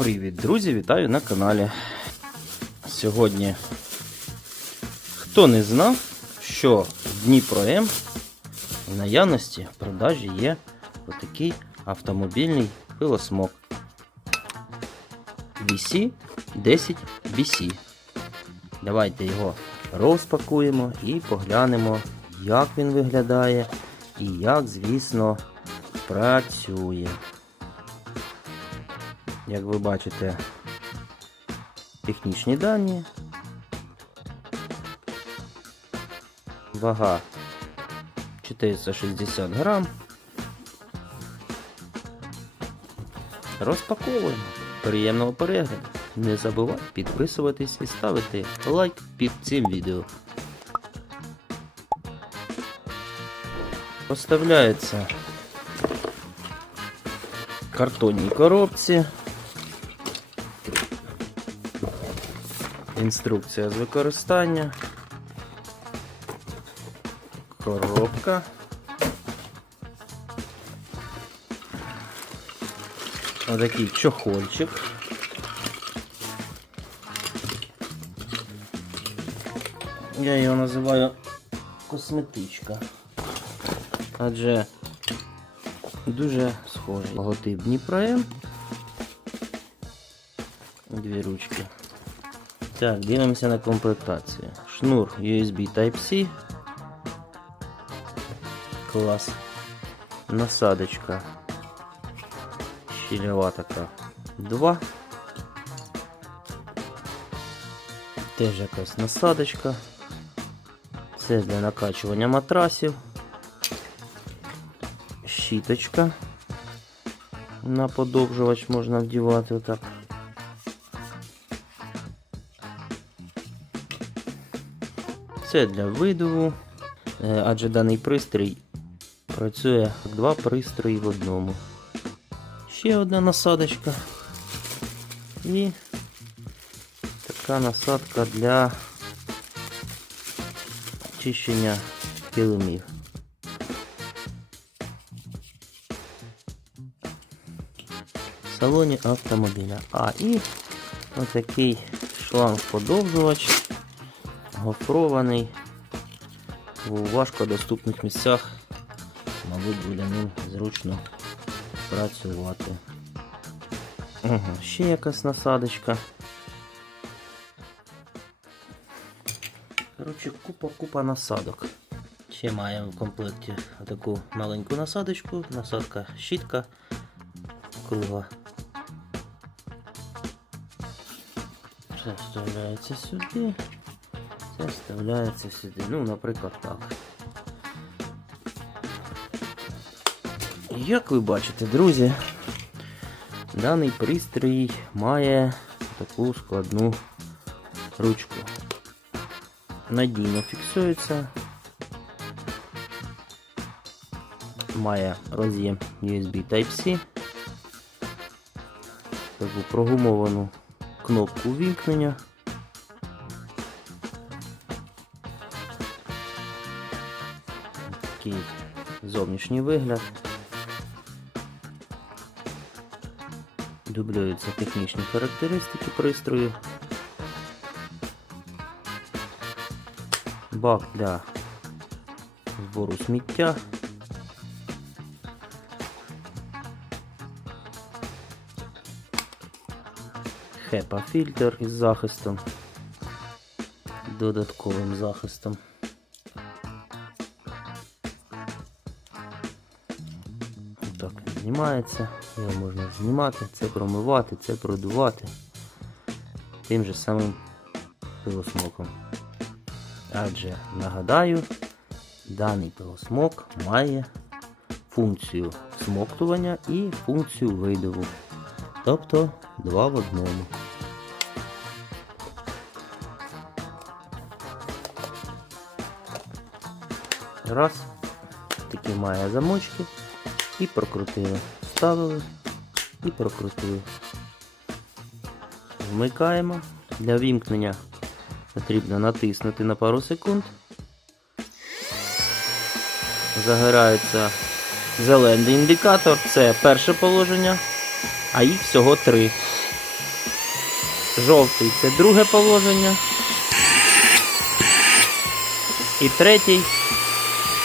Привіт, друзі! Вітаю на каналі. Сьогодні хто не знав, що в Дніпро М в наявності в продажі є отакий автомобільний пилосмок VC 10 BC. Давайте його розпакуємо і поглянемо, як він виглядає і як, звісно, працює. Як ви бачите, технічні дані. Вага 460 грам. Розпаковуємо. Приємного перегляду. Не забувай підписуватись і ставити лайк під цим відео. Поставляється в картонній коробці. Інструкція з використання. Коробка. Отакий чохольчик. Я його називаю косметичка. Адже дуже схожий. Логотип Дніпро Дві ручки. Так, дивимося на комплектацію. Шнур USB Type-C. Клас. Насадочка. Щільова така. 2. Теж якась насадочка. Це для накачування матрасів. Щіточка. На подовжувач можна вдівати отак. Це для видову, е, адже даний пристрій працює як два пристрої в одному. Ще одна насадочка і така насадка для очищення килимів. В салоні автомобіля. А і отакий шланг-подовжувач гофрований у важкодоступних місцях, мабуть, буде ним зручно працювати. Ага, ще якась насадочка. Коротше, купа-купа насадок. Ще маємо в комплекті таку маленьку насадочку, насадка щітка кругла. Це вставляється сюди. Вставляється сюди. Ну, наприклад, так. Як ви бачите, друзі, даний пристрій має таку складну ручку. Надійно фіксується. Має роз'єм USB Type-C. Таку прогумовану кнопку вімкнення. Такий зовнішній вигляд. Дублюються технічні характеристики пристрою. Бак для збору сміття. HEPA фільтр із захистом, додатковим захистом. Знімається, його можна знімати, це промивати, це продувати тим же самим пилосмоком. Адже нагадаю, даний пилосмок має функцію смоктування і функцію видову. Тобто два в одному. Раз, такий має замочки і прокрутили. Вставили і прокрутили. Вмикаємо. Для вімкнення потрібно натиснути на пару секунд. Загорається зелений індикатор, це перше положення, а їх всього три. Жовтий це друге положення. І третій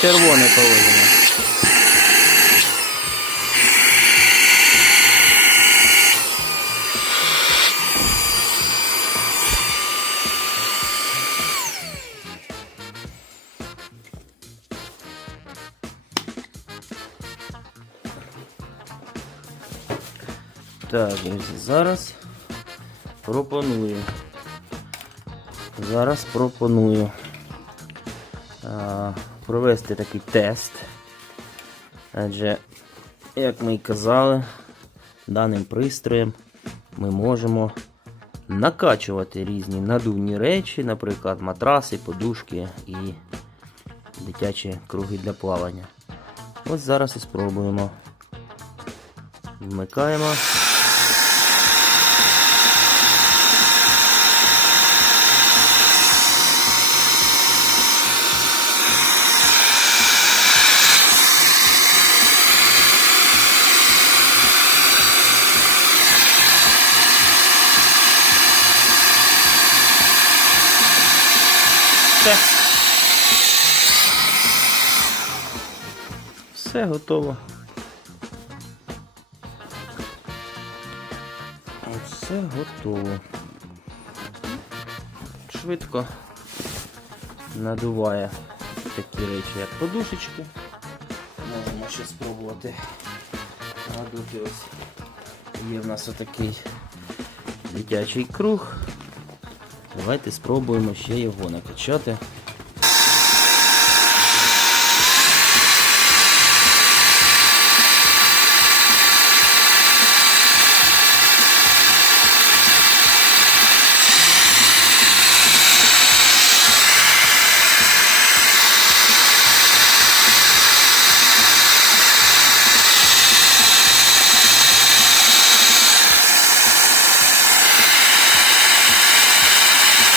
червоне положення. Так, зараз пропоную. Зараз пропоную а, провести такий тест. Адже, як ми і казали, даним пристроєм ми можемо накачувати різні надувні речі, наприклад, матраси, подушки і дитячі круги для плавання. Ось зараз і спробуємо. Вмикаємо. Все. Все готово. Все готово. Швидко надуває такі речі, як подушечки. Можемо ще спробувати надути ось. Є в нас отакий дитячий круг. Давайте спробуємо ще його накачати.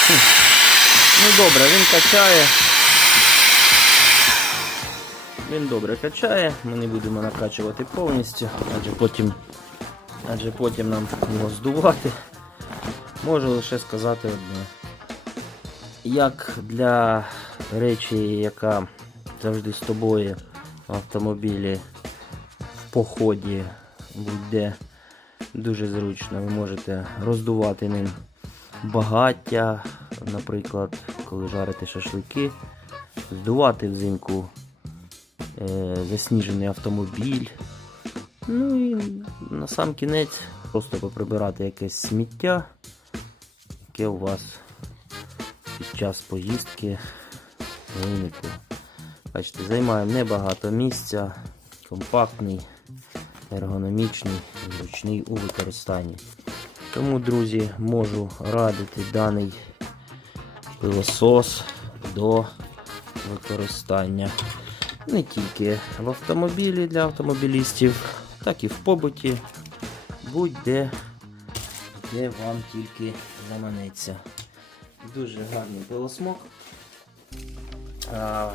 Ну добре, він качає. Він добре качає, ми не будемо накачувати повністю, адже потім, адже потім нам його здувати. Можу лише сказати одне. Як для речі, яка завжди з тобою в автомобілі в поході буде дуже зручно, ви можете роздувати ним багаття, наприклад, коли жарите шашлики, здувати взимку е, засніжений автомобіль. Ну і на сам кінець просто поприбирати якесь сміття, яке у вас під час поїздки виникло. Бачите, займаємо небагато місця, компактний, ергономічний, зручний у використанні. Тому, друзі, можу радити даний пилосос до використання не тільки в автомобілі для автомобілістів, так і в побуті, будь-де, де вам тільки заманеться. Дуже гарний пилосмок. А,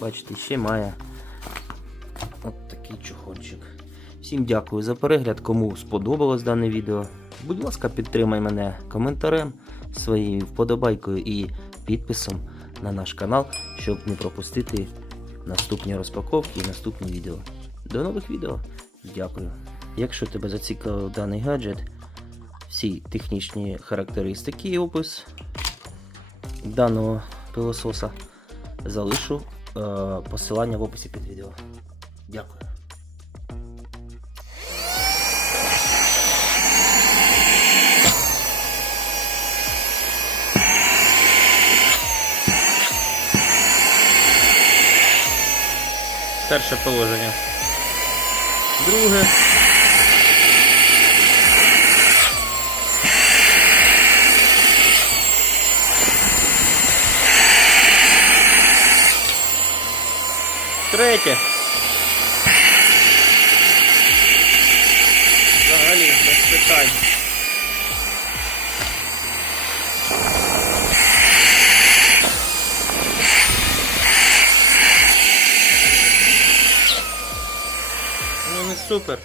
бачите, ще має от такий чохольчик. Всім дякую за перегляд. Кому сподобалось дане відео. Будь ласка, підтримай мене коментарем, своєю вподобайкою і підписом на наш канал, щоб не пропустити наступні розпаковки і наступні відео. До нових відео. Дякую. Якщо тебе зацікавив даний гаджет, всі технічні характеристики і опис даного пилососа залишу е, посилання в описі під відео. Дякую. Перше положення. Друге. Третє. Супер.